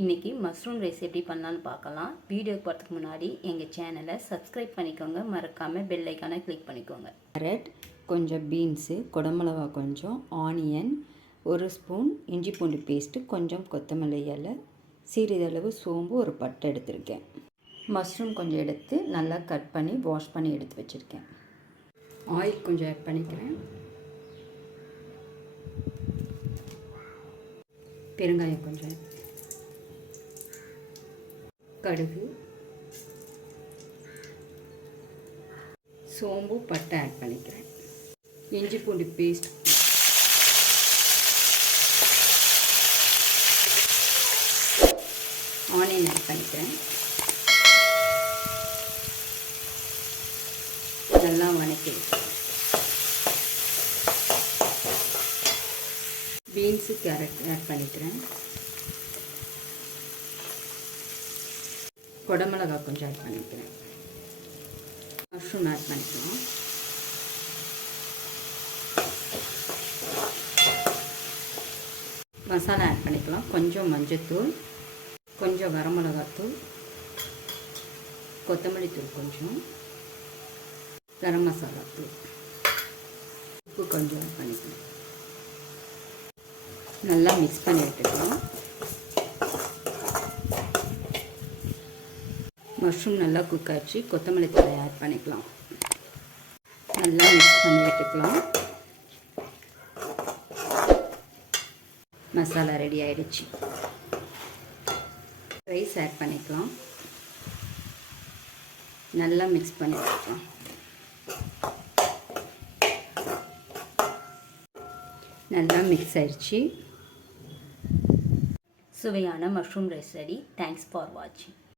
இன்றைக்கி mushroom rice எப்படி பண்ணலான்னு பார்க்கலாம். வீடியோ போகிறதுக்கு முன்னாடி எங்கள் சேனலை சப்ஸ்கிரைப் பண்ணிக்கோங்க, மறக்காமல் பெல் ஐக்கானை கிளிக் பண்ணிக்கோங்க. கேரட், கொஞ்சம் பீன்ஸு, குடமிளகா கொஞ்சம், ஆனியன், 1 ஸ்பூன் இஞ்சி பூண்டு பேஸ்ட்டு, கொஞ்சம் கொத்தமல்லி இலை, சிறிதளவு சோம்பு, ஒரு பட்டை எடுத்திருக்கேன். மஷ்ரூம் கொஞ்சம் எடுத்து நல்லா கட் பண்ணி வாஷ் பண்ணி எடுத்து வச்சுருக்கேன். ஆயில் கொஞ்சம் ஆட் பண்ணிக்கிறேன். பெருங்காயம் கொஞ்சம், கடுகு, சோம்பு, பட்டை ஆட் பண்ணிக்கிறேன். இஞ்சி பூண்டு பேஸ்ட், ஆனியன் ஆட் பண்ணிக்கிறேன். நல்லா வதக்கி பீன்ஸு, கேரட் ஆட் பண்ணிக்கிறேன். குடமிளகா கொஞ்சம் ஆட் பண்ணிக்கிறேன். மஷ்ரூம் ஆட் பண்ணிக்கலாம். மசாலா ஆட் பண்ணிக்கலாம். கொஞ்சம் மஞ்சத்தூள், கொஞ்சம் வரமிளகாத்தூள், கொத்தமல்லி தூள், கொஞ்சம் கரம் மசாலா தூள், உப்பு கொஞ்சம் ஆட் பண்ணிக்கலாம். நல்லா மிக்ஸ் பண்ணி விட்டுக்கலாம். மஷ்ரூம் நல்லா குக் ஆச்சு. கொத்தமல்லி தழை ஆட் பண்ணிக்கலாம். நல்லா மிக்ஸ் பண்ணி விட்டுக்கலாம். மசாலா ரெடி ஆகிடுச்சு. ரைஸ் ஆட் பண்ணிக்கலாம். நல்லா மிக்ஸ் பண்ணி விட்டுக்கலாம். நல்லா மிக்ஸ் ஆயிடுச்சு. சுவையான mushroom rice ready. Thanks for வாட்சிங்.